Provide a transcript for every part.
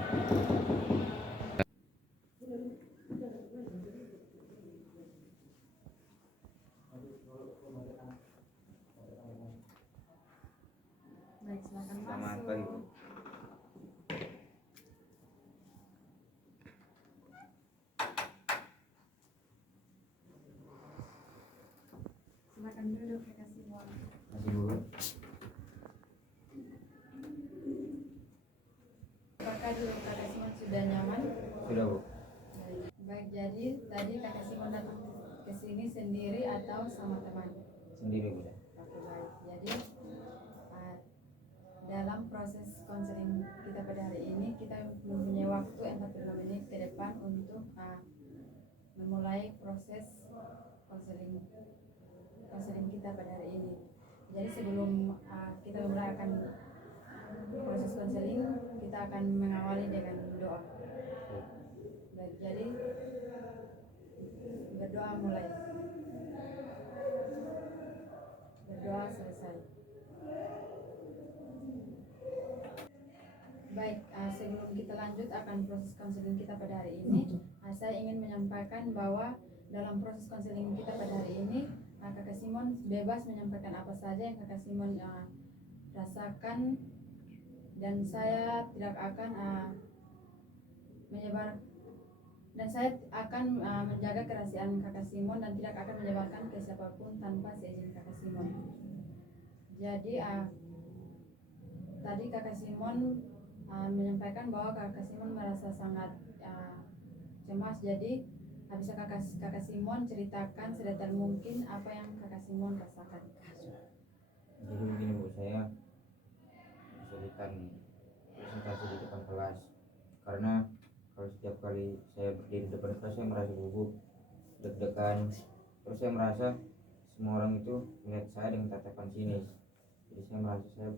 Baik, silakan Selamat masuk. pagi, Bu. Silakan duduk Kakak Simon. Masih, Bu. Apakah dulu Kakak Simon sudah nyaman? Sudah, Bu. Baik, jadi tadi Kakak Simon datang ke sini sendiri atau sama teman? Sendiri, Bu. Oke, baik. Jadi dalam proses konseling kita pada hari ini kita mempunyai waktu 45 menit ke depan untuk memulai proses konseling kita pada hari ini. Jadi sebelum kita memulai proses konseling, kita akan mengawali dengan doa. Baik, jadi berdoa mulai. Berdoa selesai. Baik, sebelum kita lanjut akan proses konseling kita pada hari ini, saya ingin menyampaikan bahwa dalam proses konseling kita pada hari ini, Kakak Simon bebas menyampaikan apa saja yang Kakak Simon rasakan, dan saya tidak akan menjaga kerahasiaan Kakak Simon dan tidak akan menyebarkan ke siapapun tanpa seizin Kakak Simon. Jadi tadi Kakak Simon menyampaikan bahwa Kakak Simon merasa sangat cemas. Jadi bisa Kakak Simon ceritakan sedetail mungkin apa yang Kakak Simon rasakan. Jadi begini, Bu, saya kesulitan presentasi di depan kelas karena kalau setiap kali saya berdiri di depan kelas saya merasa gugup, deg-degan, terus saya merasa semua orang itu melihat saya dengan tatapan sinis. Jadi saya merasa saya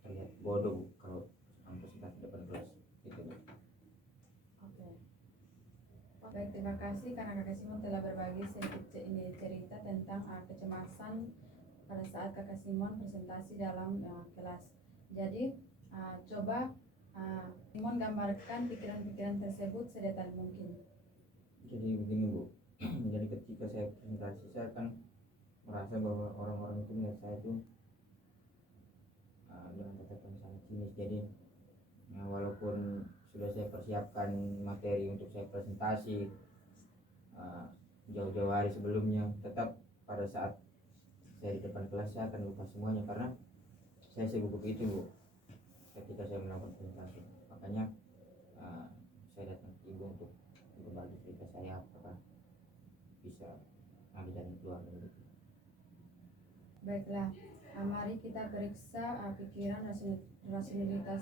terlihat bodoh, Bu, kalau presentasi di depan kelas gitu, Bu. Oke. Baik, terima kasih karena Kakak Simon telah berbagi sedikit cerita tentang kecemasan pada saat Kakak Simon presentasi dalam kelas. Jadi coba Simon gambarkan pikiran-pikiran tersebut sedetail mungkin. Jadi begini, Bu. Jadi ketika saya presentasi saya kan merasa bahwa orang-orang itu melihat saya itu dengan tatapan sangat sinis. Jadi walaupun sudah saya persiapkan materi untuk saya presentasi jauh-jauh hari sebelumnya, tetap pada saat saya di depan kelas saya akan lupa semuanya karena saya sibuk itu, Bu, ketika saya melakukan presentasi. Makanya saya datang ke Ibu untuk berbagi cerita saya, apakah bisa ada jalan keluar begitu. Baiklah, mari kita periksa pikiran rasionalitas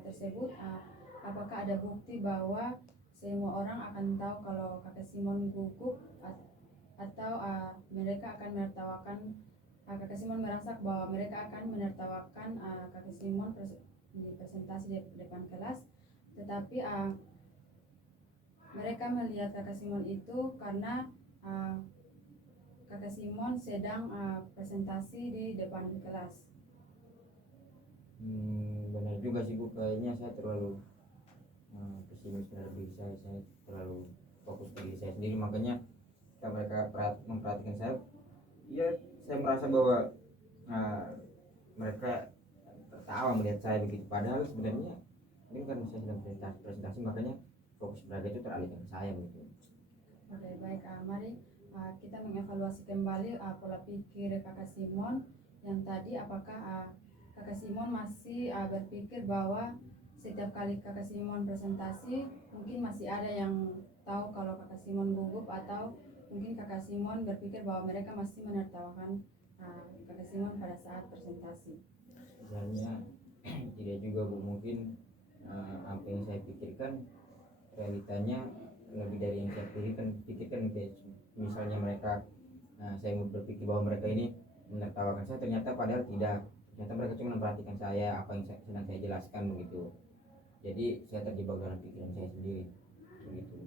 tersebut. Apakah ada bukti bahwa semua orang akan tahu kalau Kakak Simon gugup atau mereka akan menertawakan Kakak Simon merasa bahwa mereka akan menertawakan Kakak Simon di presentasi di depan kelas, tetapi mereka melihat Kakak Simon itu karena Kakak Simon sedang presentasi di depan kelas. Benar juga sih, Bu. Kayaknya saya terlalu pesimis terhadap diri saya terlalu fokus ke diri saya sendiri. Makanya ketika mereka memperhatikan saya, ya saya merasa bahwa mereka tertawa melihat saya begitu. Padahal sebenarnya ini kan saya sedang presentasi, makanya fokus belajar itu teralihkan ke saya begitu. Oke, baik. Mari kita mengevaluasi kembali pola pikir Kakak Simon yang tadi. Apakah Kakak Simon masih berpikir bahwa setiap kali Kakak Simon presentasi mungkin masih ada yang tahu kalau Kakak Simon gugup, atau mungkin Kakak Simon berpikir bahwa mereka masih menertawakan Kakak Simon pada saat presentasi? Sebenarnya tidak juga, Bu. Mungkin apa yang saya pikirkan realitanya lebih dari yang saya pikirkan kayak misalnya mereka saya berpikir bahwa mereka ini menertawakan saya, ternyata padahal tidak. Ternyata mereka cuma memperhatikan saya, apa yang sedang saya jelaskan begitu. Jadi saya terjebak dalam pikiran saya sendiri begitu.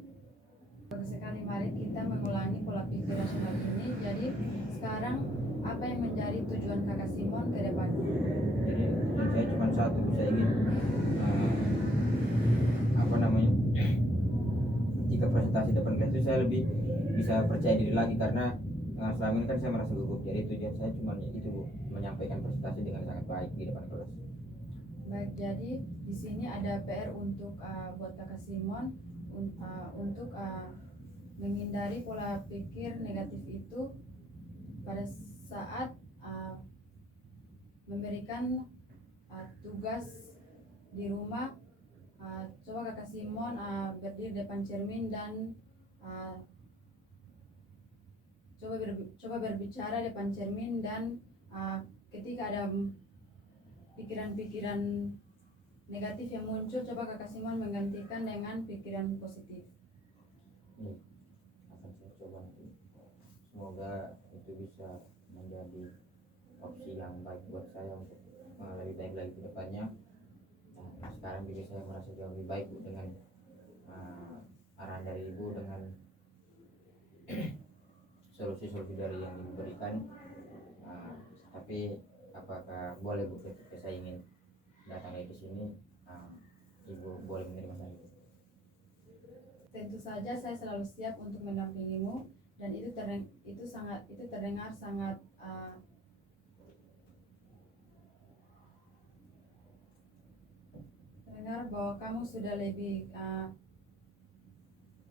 Bagus sekali, mari kita mengulangi pola pikir rasional ini. Jadi sekarang apa yang menjadi tujuan Kakak Simon ke depan? Jadi tujuan saya cuma satu, saya ingin presentasi depan kelas itu saya lebih bisa percaya diri lagi, karena selama ini kan saya merasa gugup. Jadi tujuan saya cuma itu Bu, menyampaikan presentasi dengan sangat baik di depan kelas. Baik, jadi di sini ada PR untuk buat Kakak Simon untuk menghindari pola pikir negatif itu pada saat memberikan tugas di rumah. Coba Kakak Simon berdiri depan cermin dan coba berbicara depan cermin, dan ketika ada pikiran-pikiran negatif yang muncul, coba Kakak Simon menggantikan dengan pikiran positif. Ini akan saya coba nanti. Semoga itu bisa menjadi opsi yang baik buat saya untuk lebih baik lagi ke depannya. Nah, sekarang juga saya merasa jauh lebih baik Bu, dengan arahan dari Ibu, dengan solusi-solusi dari yang Ibu berikan. Tapi apakah boleh Bu, ketika saya ingin datang lagi ke sini, Ibu boleh menerima saya? Tentu saja saya selalu siap untuk mendampingimu, dan itu terdengar sangat terdengar bahwa kamu sudah lebih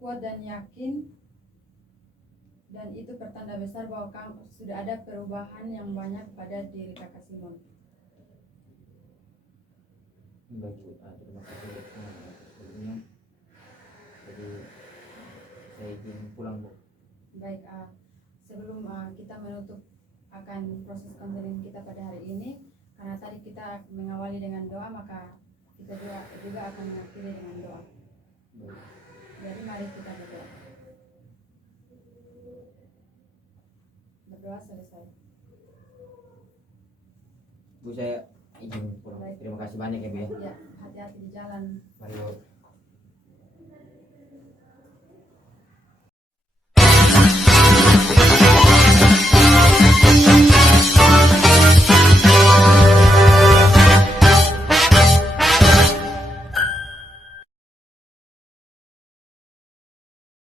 kuat dan yakin, dan itu pertanda besar bahwa kamu sudah ada perubahan yang banyak pada diri Kakak Simon. Baik Bu, terima kasih sebelumnya. Jadi saya izin pulang Bu. Baik, sebelum kita menutup akan proses konseling kita pada hari ini, karena tadi kita mengawali dengan doa, maka kita juga akan mengakhiri dengan doa. Baik. Jadi mari kita berdoa. Berdoa selesai. Bu, saya izin pulang. Baik. Terima kasih banyak ya Bu ya. Ya, hati-hati di jalan. Mari Bu.